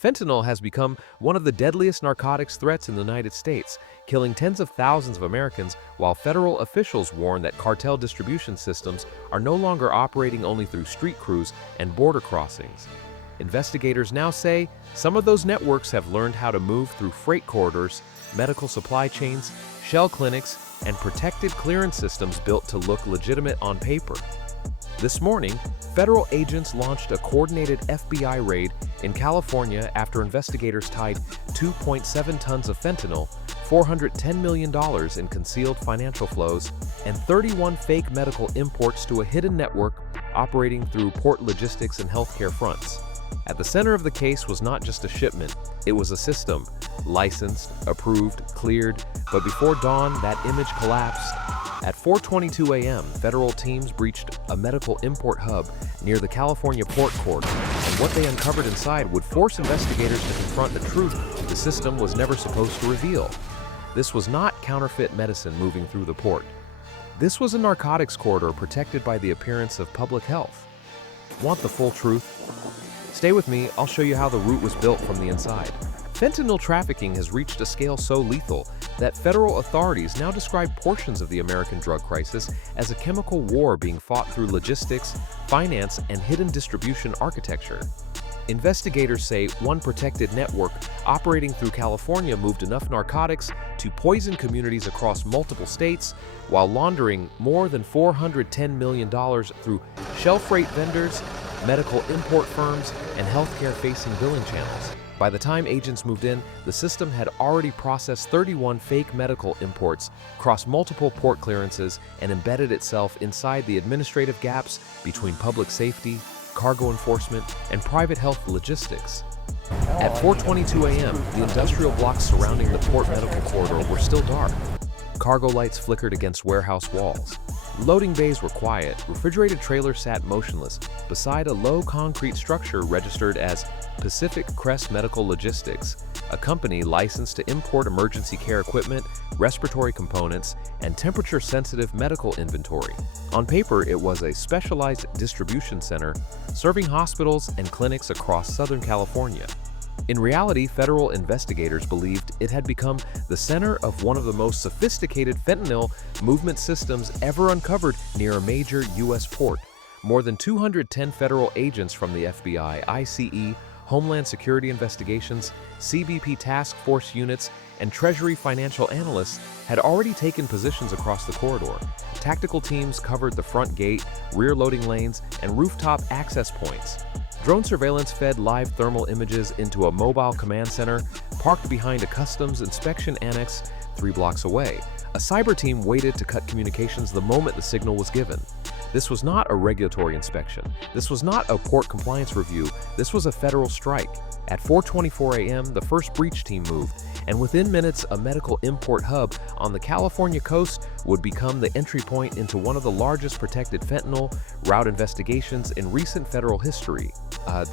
Fentanyl has become one of the deadliest narcotics threats in the United States, killing tens of thousands of Americans, while federal officials warn that cartel distribution systems are no longer operating only through street crews and border crossings. Investigators now say some of those networks have learned how to move through freight corridors, medical supply chains, shell clinics, and protected clearance systems built to look legitimate on paper. This morning, federal agents launched a coordinated FBI raid in California after investigators tied 2.7 tons of fentanyl, $410 million in concealed financial flows, and 31 fake medical imports to a hidden network operating through port logistics and healthcare fronts. At the center of the case was not just a shipment, it was a system, licensed, approved, cleared, but before dawn, that image collapsed. At 4:22 a.m., federal teams breached a medical import hub near the California port corridor, and what they uncovered inside would force investigators to confront the truth the system was never supposed to reveal. This was not counterfeit medicine moving through the port. This was a narcotics corridor protected by the appearance of public health. Want the full truth? Stay with me, I'll show you how the route was built from the inside. Fentanyl trafficking has reached a scale so lethal that federal authorities now describe portions of the American drug crisis as a chemical war being fought through logistics, finance, and hidden distribution architecture. Investigators say one protected network operating through California moved enough narcotics to poison communities across multiple states while laundering more than $410 million through shell freight vendors, medical import firms, and healthcare-facing billing channels. By the time agents moved in, the system had already processed 31 fake medical imports, crossed multiple port clearances, and embedded itself inside the administrative gaps between public safety, cargo enforcement, and private health logistics. At 4:22 a.m., the industrial blocks surrounding the port medical corridor were still dark. Cargo lights flickered against warehouse walls. Loading bays were quiet. Refrigerated trailers sat motionless beside a low concrete structure registered as Pacific Crest Medical Logistics, a company licensed to import emergency care equipment, respiratory components, and temperature-sensitive medical inventory. On paper, it was a specialized distribution center serving hospitals and clinics across Southern California. In reality, federal investigators believed it had become the center of one of the most sophisticated fentanyl movement systems ever uncovered near a major U.S. port. More than 210 federal agents from the FBI, ICE, Homeland Security Investigations, CBP task force units, and Treasury financial analysts had already taken positions across the corridor. Tactical teams covered the front gate, rear loading lanes, and rooftop access points. Drone surveillance fed live thermal images into a mobile command center parked behind a customs inspection annex 3 blocks away. A cyber team waited to cut communications the moment the signal was given. This was not a regulatory inspection. This was not a port compliance review. This was a federal strike. At 4:24 a.m., the first breach team moved, and within minutes, a medical import hub on the California coast would become the entry point into one of the largest protected fentanyl route investigations in recent federal history.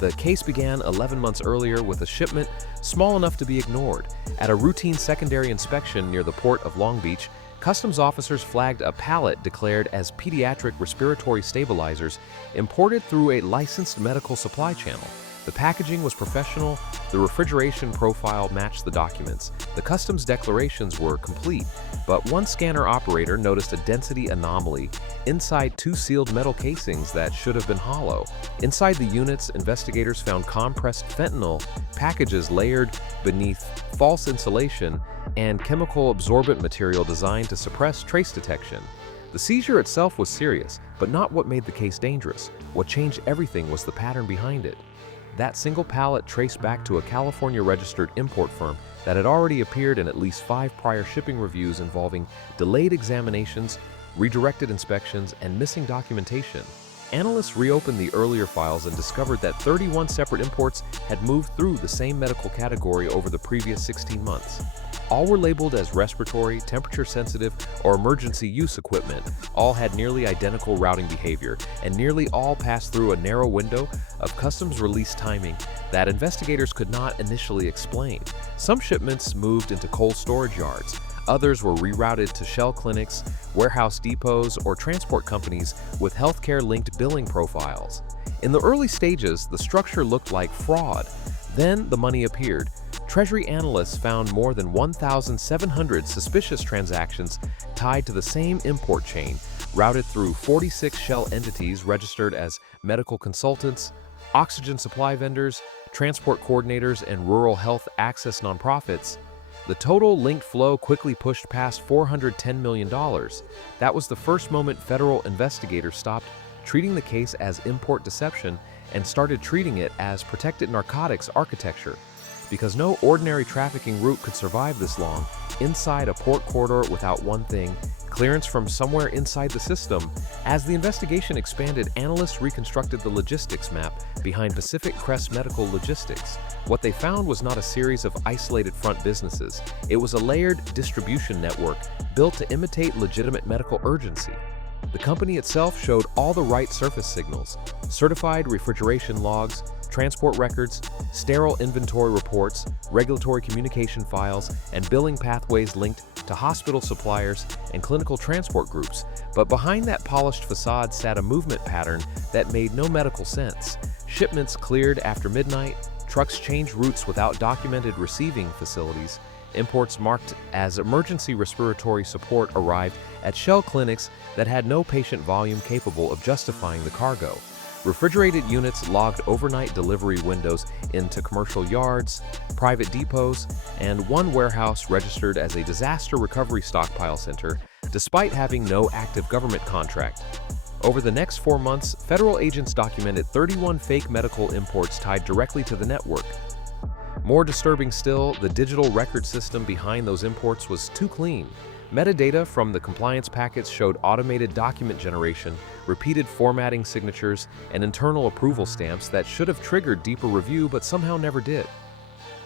The case began 11 months earlier with a shipment small enough to be ignored. At a routine secondary inspection near the port of Long Beach, customs officers flagged a pallet declared as pediatric respiratory stabilizers imported through a licensed medical supply channel. The packaging was professional, the refrigeration profile matched the documents. The customs declarations were complete, but one scanner operator noticed a density anomaly inside 2 sealed metal casings that should have been hollow. Inside the units, investigators found compressed fentanyl packages layered beneath false insulation and chemical absorbent material designed to suppress trace detection. The seizure itself was serious, but not what made the case dangerous. What changed everything was the pattern behind it. That single pallet traced back to a California-registered import firm that had already appeared in at least 5 prior shipping reviews involving delayed examinations, redirected inspections, and missing documentation. Analysts reopened the earlier files and discovered that 31 separate imports had moved through the same medical category over the previous 16 months. All were labeled as respiratory, temperature-sensitive, or emergency use equipment. All had nearly identical routing behavior, and nearly all passed through a narrow window of customs release timing that investigators could not initially explain. Some shipments moved into cold storage yards. Others were rerouted to shell clinics, warehouse depots, or transport companies with healthcare-linked billing profiles. In the early stages, the structure looked like fraud. Then the money appeared. Treasury analysts found more than 1,700 suspicious transactions tied to the same import chain, routed through 46 shell entities registered as medical consultants, oxygen supply vendors, transport coordinators, and rural health access nonprofits. The total linked flow quickly pushed past $410 million. That was the first moment federal investigators stopped treating the case as import deception and started treating it as protected narcotics architecture. Because no ordinary trafficking route could survive this long, inside a port corridor without one thing, clearance from somewhere inside the system. As the investigation expanded, analysts reconstructed the logistics map behind Pacific Crest Medical Logistics. What they found was not a series of isolated front businesses. It was a layered distribution network built to imitate legitimate medical urgency. The company itself showed all the right surface signals: certified refrigeration logs, transport records, sterile inventory reports, regulatory communication files, and billing pathways linked to hospital suppliers and clinical transport groups. But behind that polished facade sat a movement pattern that made no medical sense. Shipments cleared after midnight, trucks changed routes without documented receiving facilities, imports marked as emergency respiratory support arrived at shell clinics that had no patient volume capable of justifying the cargo. Refrigerated units logged overnight delivery windows into commercial yards, private depots, and one warehouse registered as a disaster recovery stockpile center, despite having no active government contract. Over the next 4 months, federal agents documented 31 fake medical imports tied directly to the network. More disturbing still, the digital record system behind those imports was too clean. Metadata from the compliance packets showed automated document generation, repeated formatting signatures, and internal approval stamps that should have triggered deeper review but somehow never did.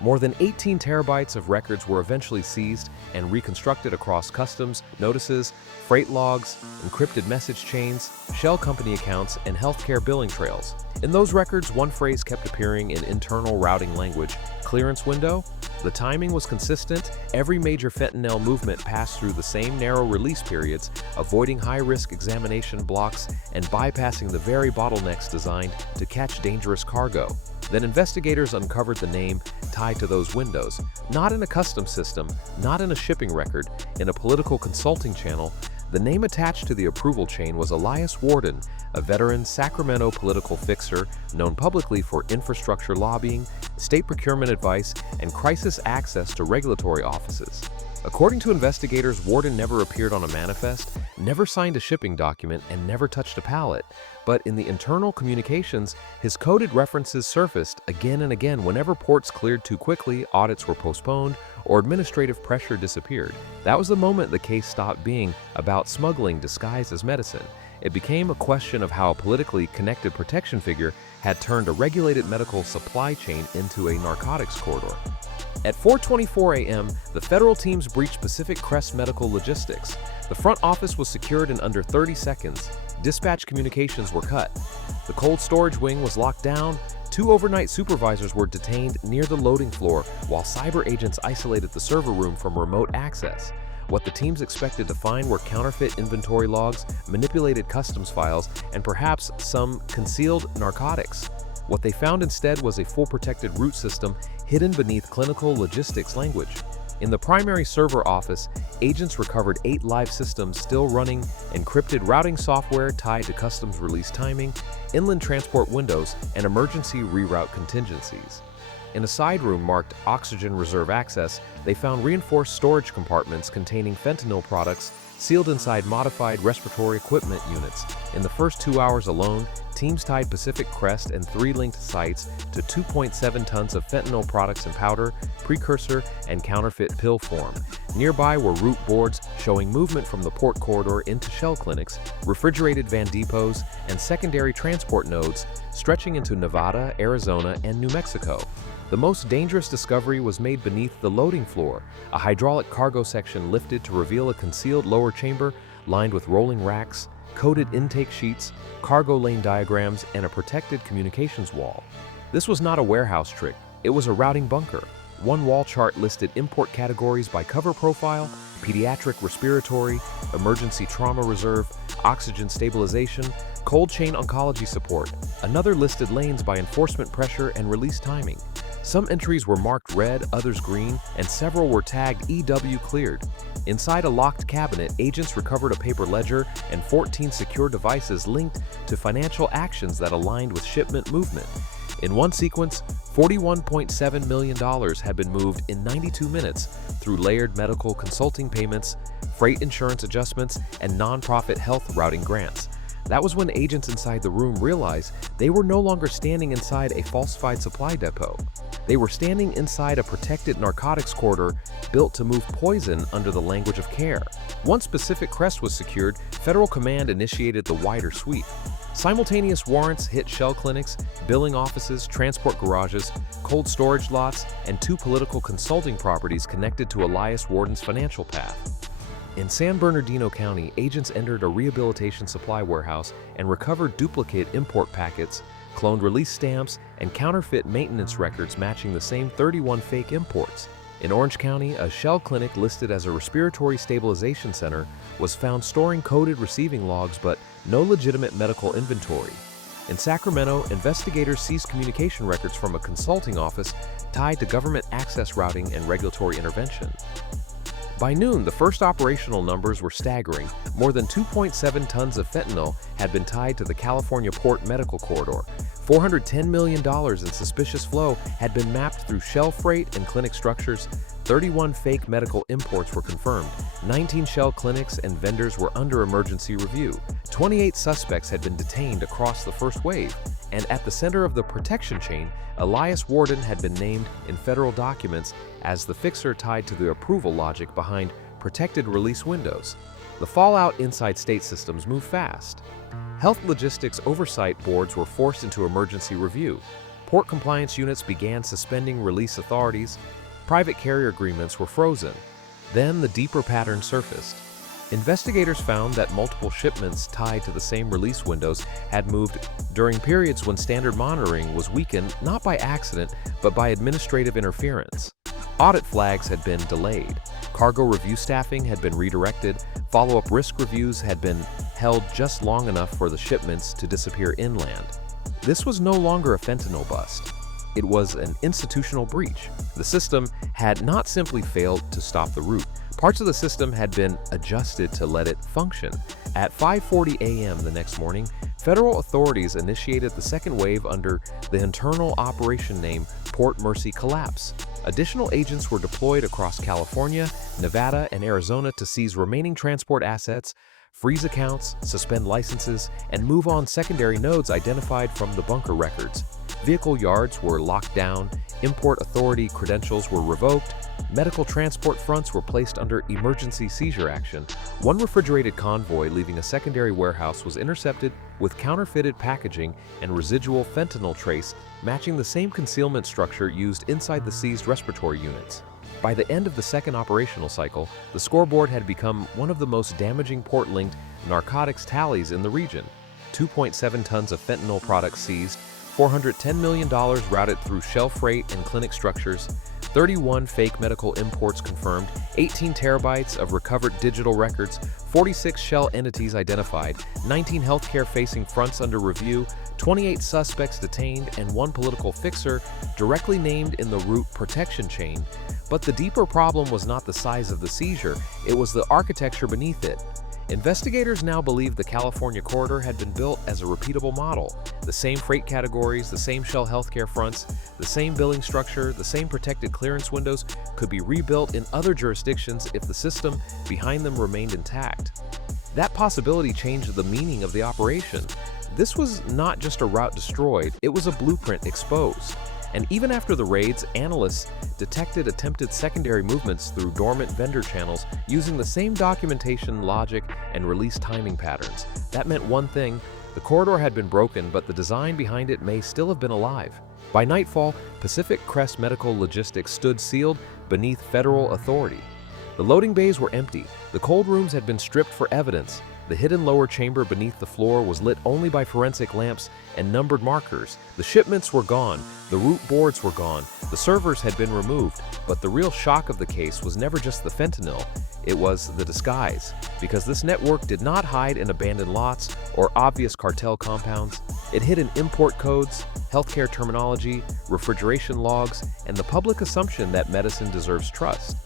More than 18 terabytes of records were eventually seized and reconstructed across customs, notices, freight logs, encrypted message chains, shell company accounts, and healthcare billing trails. In those records, one phrase kept appearing in internal routing language: clearance window. The timing was consistent. Every major fentanyl movement passed through the same narrow release periods, avoiding high-risk examination blocks and bypassing the very bottlenecks designed to catch dangerous cargo. Then investigators uncovered the name tied to those windows, not in a custom system, not in a shipping record, in a political consulting channel. The name attached to the approval chain was Elias Warden, a veteran Sacramento political fixer known publicly for infrastructure lobbying, state procurement advice, and crisis access to regulatory offices. According to investigators, Warden never appeared on a manifest, never signed a shipping document, and never touched a pallet. But in the internal communications, his coded references surfaced again and again whenever ports cleared too quickly, audits were postponed, or administrative pressure disappeared. That was the moment the case stopped being about smuggling disguised as medicine. It became a question of how a politically connected protection figure had turned a regulated medical supply chain into a narcotics corridor. At 4:24 a.m., the federal teams breached Pacific Crest Medical Logistics. The front office was secured in under 30 seconds. Dispatch communications were cut. The cold storage wing was locked down. 2 overnight supervisors were detained near the loading floor, while cyber agents isolated the server room from remote access. What the teams expected to find were counterfeit inventory logs, manipulated customs files, and perhaps some concealed narcotics. What they found instead was a full protected root system hidden beneath clinical logistics language. In the primary server office, agents recovered 8 live systems still running, encrypted routing software tied to customs release timing, inland transport windows, and emergency reroute contingencies. In a side room marked Oxygen Reserve Access, they found reinforced storage compartments containing fentanyl products sealed inside modified respiratory equipment units. In the first 2 hours alone, teams tied Pacific Crest and 3 linked sites to 2.7 tons of fentanyl products in powder, precursor, and counterfeit pill form. Nearby were route boards showing movement from the port corridor into shell clinics, refrigerated van depots, and secondary transport nodes stretching into Nevada, Arizona, and New Mexico. The most dangerous discovery was made beneath the loading floor. A hydraulic cargo section lifted to reveal a concealed lower chamber lined with rolling racks, coded intake sheets, cargo lane diagrams, and a protected communications wall. This was not a warehouse trick, it was a routing bunker. One wall chart listed import categories by cover profile: pediatric respiratory, emergency trauma reserve, oxygen stabilization, cold chain oncology support. Another listed lanes by enforcement pressure and release timing. Some entries were marked red, others green, and several were tagged EW cleared. Inside a locked cabinet, agents recovered a paper ledger and 14 secure devices linked to financial actions that aligned with shipment movement. In one sequence, $41.7 million had been moved in 92 minutes through layered medical consulting payments, freight insurance adjustments, and nonprofit health routing grants. That was when agents inside the room realized they were no longer standing inside a falsified supply depot. They were standing inside a protected narcotics corridor built to move poison under the language of care. Once Pacific Crest was secured, Federal Command initiated the wider sweep. Simultaneous warrants hit shell clinics, billing offices, transport garages, cold storage lots, and 2 political consulting properties connected to Elias Warden's financial path. In San Bernardino County, agents entered a rehabilitation supply warehouse and recovered duplicate import packets, cloned release stamps, and counterfeit maintenance records matching the same 31 fake imports. In Orange County, a shell clinic listed as a respiratory stabilization center was found storing coded receiving logs but no legitimate medical inventory. In Sacramento, investigators seized communication records from a consulting office tied to government access routing and regulatory intervention. By noon, the first operational numbers were staggering. More than 2.7 tons of fentanyl had been tied to the California Port Medical Corridor. $410 million in suspicious flow had been mapped through shell freight and clinic structures. 31 fake medical imports were confirmed. 19 shell clinics and vendors were under emergency review. 28 suspects had been detained across the first wave. And at the center of the protection chain, Elias Warden had been named in federal documents as the fixer tied to the approval logic behind protected release windows. The fallout inside state systems moved fast. Health logistics oversight boards were forced into emergency review. Port compliance units began suspending release authorities. Private carrier agreements were frozen. Then the deeper pattern surfaced. Investigators found that multiple shipments tied to the same release windows had moved during periods when standard monitoring was weakened not by accident but by administrative interference. Audit flags had been delayed. Cargo review staffing had been redirected. Follow-up risk reviews had been held just long enough for the shipments to disappear inland. This was no longer a fentanyl bust. It was an institutional breach. The system had not simply failed to stop the route. Parts of the system had been adjusted to let it function. At 5:40 a.m. the next morning, federal authorities initiated the second wave under the internal operation name Port Mercy Collapse. Additional agents were deployed across California, Nevada, and Arizona to seize remaining transport assets, freeze accounts, suspend licenses, and move on secondary nodes identified from the bunker records. Vehicle yards were locked down, import authority credentials were revoked, medical transport fronts were placed under emergency seizure action. One refrigerated convoy leaving a secondary warehouse was intercepted with counterfeited packaging and residual fentanyl trace matching the same concealment structure used inside the seized respiratory units. By the end of the second operational cycle, the scoreboard had become one of the most damaging port-linked narcotics tallies in the region. 2.7 tons of fentanyl products seized, $410 million routed through shell freight and clinic structures, 31 fake medical imports confirmed, 18 terabytes of recovered digital records, 46 shell entities identified, 19 healthcare-facing fronts under review, 28 suspects detained, and 1 political fixer directly named in the route protection chain. But the deeper problem was not the size of the seizure, it was the architecture beneath it. Investigators now believe the California corridor had been built as a repeatable model. The same freight categories, the same shell healthcare fronts, the same billing structure, the same protected clearance windows could be rebuilt in other jurisdictions if the system behind them remained intact. That possibility changed the meaning of the operation. This was not just a route destroyed, it was a blueprint exposed. And even after the raids, analysts detected attempted secondary movements through dormant vendor channels using the same documentation, logic, and release timing patterns. That meant one thing: the corridor had been broken, but the design behind it may still have been alive. By nightfall, Pacific Crest Medical Logistics stood sealed beneath federal authority. The loading bays were empty. The cold rooms had been stripped for evidence. The hidden lower chamber beneath the floor was lit only by forensic lamps and numbered markers. The shipments were gone. The route boards were gone. The servers had been removed. But the real shock of the case was never just the fentanyl. It was the disguise. Because this network did not hide in abandoned lots or obvious cartel compounds. It hid in import codes, healthcare terminology, refrigeration logs, and the public assumption that medicine deserves trust.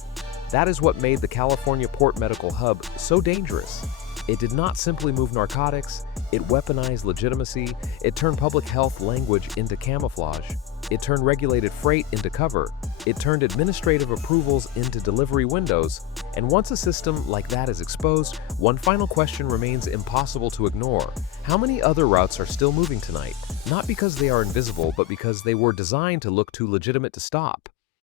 That is what made the California Port Medical Hub so dangerous. It did not simply move narcotics, it weaponized legitimacy, it turned public health language into camouflage, it turned regulated freight into cover, it turned administrative approvals into delivery windows, and once a system like that is exposed, one final question remains impossible to ignore. How many other routes are still moving tonight? Not because they are invisible, but because they were designed to look too legitimate to stop.